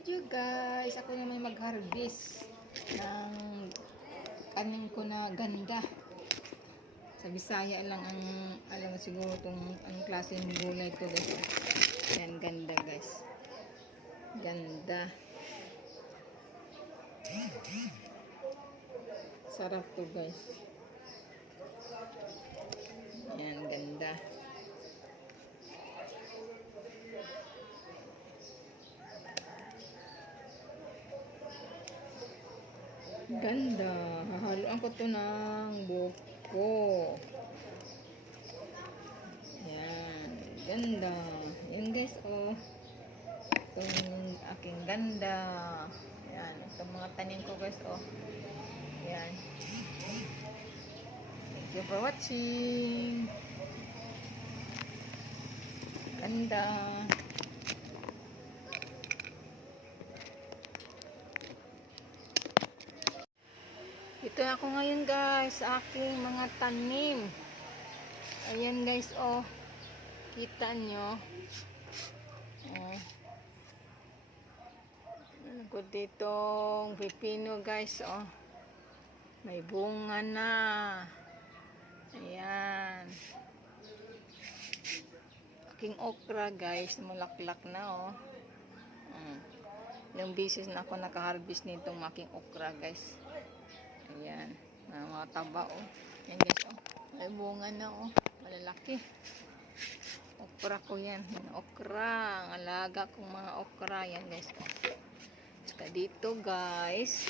video guys, ako naman mag-harvest ng kanin ko na ganda. Sa Bisaya lang ang alam siguro itong anong klaseng gulay to guys. Yan, ganda guys. Ganda. Sarap to guys. Yan, ganda. Ganda. Hahaluan ko to ng buko. Yan. Ganda. Yan guys, oh. Itong aking ganda. Yan. Itong mga tanim ko guys, oh. Yan. Thank you for watching. Ganda. Ito ako ngayon guys sa aking mga tanim. Ayan guys, oh. Kita nyo. Oh. Ano ko ditong pipino guys, oh. May bunga na. Ayan. Aking okra guys, mulaklak na, oh. Ilang beses na ako nakaharvest nitong aking okra guys. Ayan, mga taba, oh. Yan guys, oh. May bunga na, oh. Malalaki. Okra ko yan. Okra. Ang alaga kong mga okra. Yan guys, oh. Tsaka dito guys,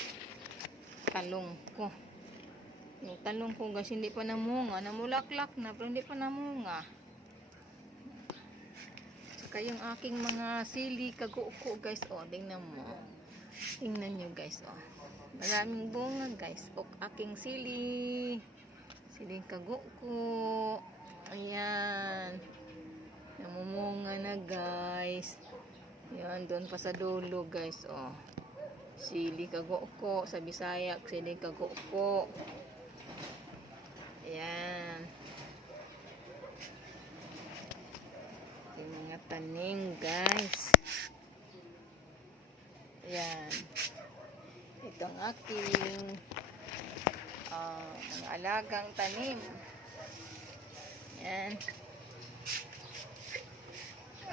talong ko. Yung talong ko guys, hindi pa namunga. Namulaklak na, pero hindi pa namunga. Tsaka yung aking mga sili, kaguko guys, oh. Tingnan mo. Tingnan nyo guys, oh. Maraming bunga guys. O aking sili. Siling kaguko. Ayan. Namumunga na guys. Ayan. Doon pa sa dulo guys. Oh. Sili kaguko. Sa Bisaya, sili kaguko. Ayan. Yung mga tanim guys. Ayan. Itong aking mga alagang tanim. Yan.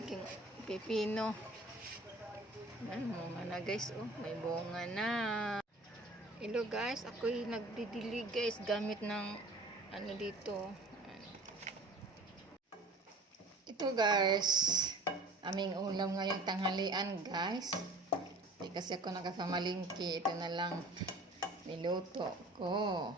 Aking pipino. Yan, bunga na guys, oh. May bunga na. Hello guys, ako'y nagdidilig guys gamit ng ano dito. Ito guys, aming ulam ngayong tanghalian guys. Kasi ako nakapamalingki, ito na lang niluto ko.